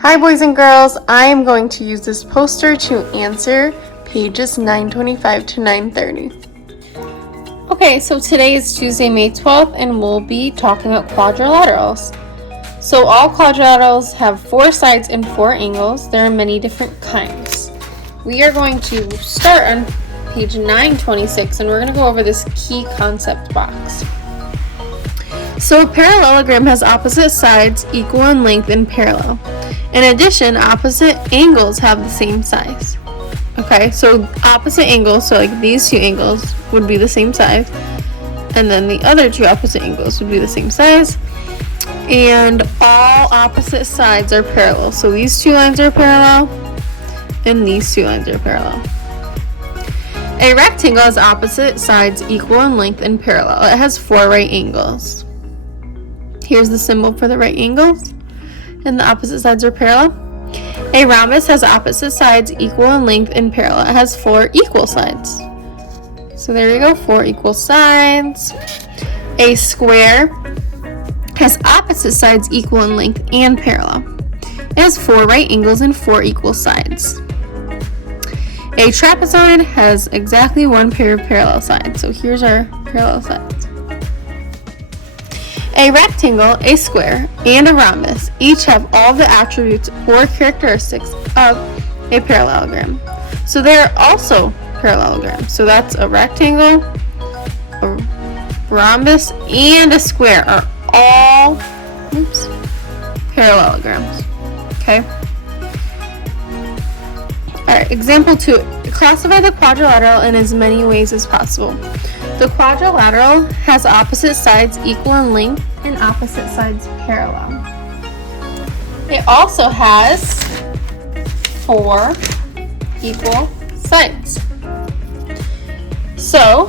Hi boys and girls, I am going to use this poster to answer pages 925 to 930. Okay, so today is Tuesday, May 12th, and we'll be talking about quadrilaterals. So all quadrilaterals have 4 sides and 4 angles. There are many different kinds. We are going to start on page 926, and we're going to go over this key concept box. So a parallelogram has opposite sides equal in length and parallel. In addition, opposite angles have the same size. Okay, so opposite angles, so like these 2 angles would be the same size, and then the other 2 opposite angles would be the same size, and all opposite sides are parallel. So these 2 lines are parallel, and these 2 lines are parallel. A rectangle has opposite sides equal in length and parallel. It has 4 right angles. Here's the symbol for the right angles, and the opposite sides are parallel. A rhombus has opposite sides equal in length and parallel. It has 4 equal sides. So there you go, 4 equal sides. A square has opposite sides equal in length and parallel. It has 4 right angles and 4 equal sides. A trapezoid has exactly 1 pair of parallel sides. So here's our parallel sides. A rectangle, a square, and a rhombus each have all the attributes or characteristics of a parallelogram. So they are also parallelograms. So that's a rectangle, a rhombus, and a square are all parallelograms. Okay? Alright, example 2. Classify the quadrilateral in as many ways as possible. The quadrilateral has opposite sides equal in length and opposite sides parallel. It also has 4 equal sides. So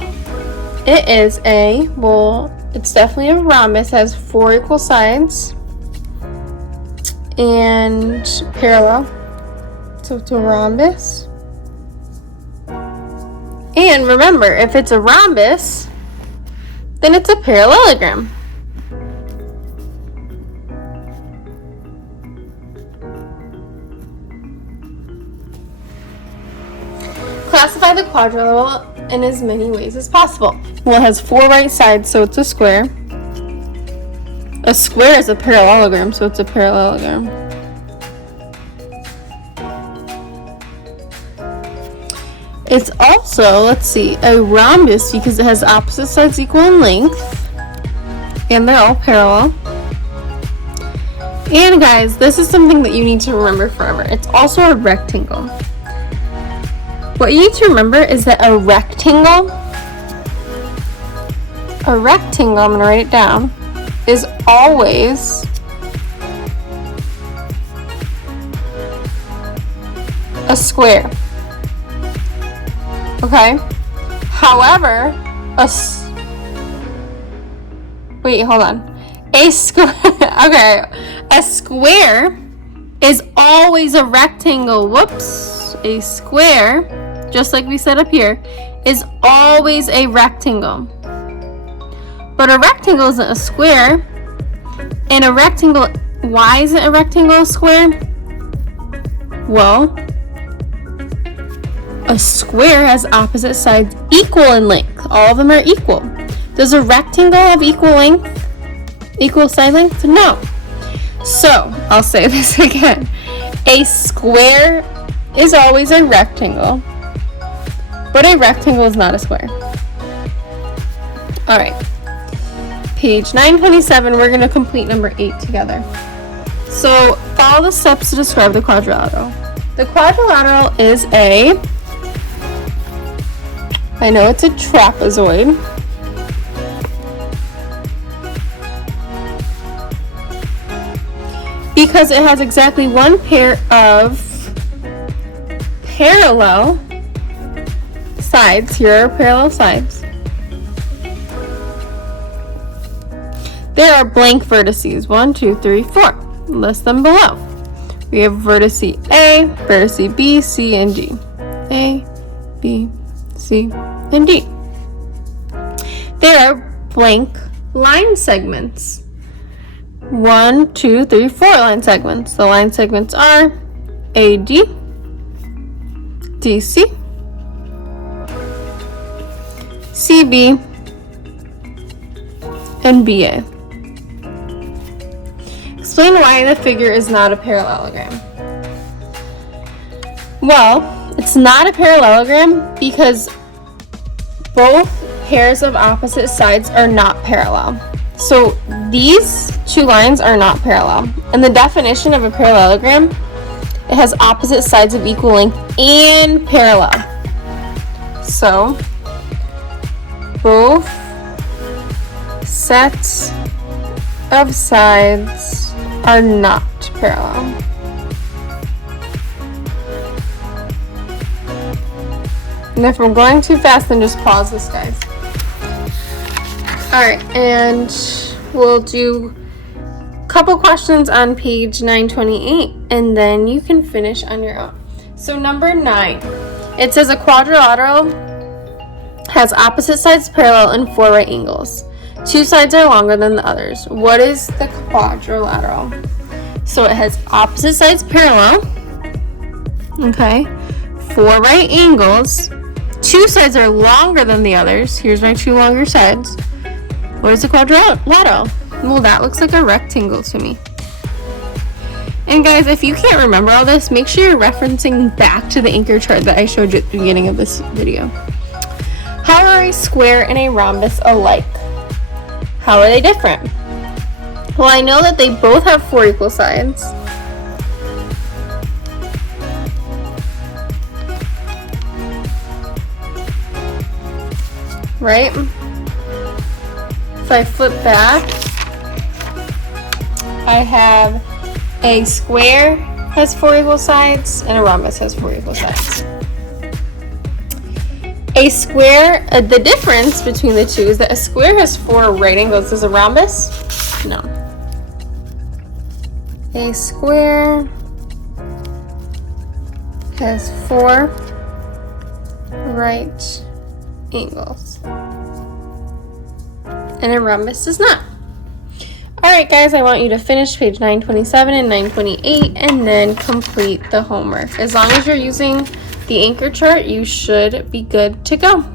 it is it's definitely a rhombus, has 4 equal sides and parallel. So it's a rhombus. And remember, if it's a rhombus, then it's a parallelogram. Classify the quadrilateral in as many ways as possible. Well, it has 4 right sides, so it's a square. A square is a parallelogram, so it's a parallelogram. It's also, a rhombus because it has opposite sides equal in length, and they're all parallel. And guys, this is something that you need to remember forever. It's also a rectangle. What you need to remember is that a rectangle, I'm going to write it down, is always a square. Okay? However, a square is always a rectangle. Whoops. A square, just like we said up here, is always a rectangle. But a rectangle isn't a square. And a rectangle, why isn't a rectangle a square? Well, a square has opposite sides equal in length. All of them are equal. Does a rectangle have equal length? Equal side length? No. So, I'll say this again. A square is always a rectangle, but a rectangle is not a square. Alright. Page 927, we're going to complete number 8 together. So, follow the steps to describe the quadrilateral. The quadrilateral is I know it's a trapezoid. Because it has exactly 1 pair of parallel sides. Here are parallel sides. There are blank vertices. 1, 2, 3, 4. List them below. We have vertex A, vertex B, C, and D. A, B, C, and D. There are blank line segments. 1, 2, 3, 4 line segments. The line segments are AD, DC, CB, and BA. Explain why the figure is not a parallelogram. Well, it's not a parallelogram because both pairs of opposite sides are not parallel. So these two lines are not parallel. And the definition of a parallelogram, it has opposite sides of equal length and parallel. So both sets of sides are not parallel. And if I'm going too fast, then just pause this, guys. Alright, and we'll do a couple questions on page 928, and then you can finish on your own. So number 9, it says a quadrilateral has opposite sides parallel and 4 right angles. 2 sides are longer than the others. What is the quadrilateral? So it has opposite sides parallel, okay, 4 right angles, 2 sides are longer than the others. Here's my 2 longer sides. What is the quadrilateral? Well, that looks like a rectangle to me. And guys, if you can't remember all this, make sure you're referencing back to the anchor chart that I showed you at the beginning of this video. How are a square and a rhombus alike? How are they different? Well, I know that they both have 4 equal sides. Right? If I flip back, I have a square has 4 equal sides and a rhombus has 4 equal sides. A square, the difference between the two is that a square has 4 right angles. Does a rhombus? No. A square has 4 right angles. And a rhombus does not. Alright guys, I want you to finish page 927 and 928 and then complete the homework. As long as you're using the anchor chart, you should be good to go.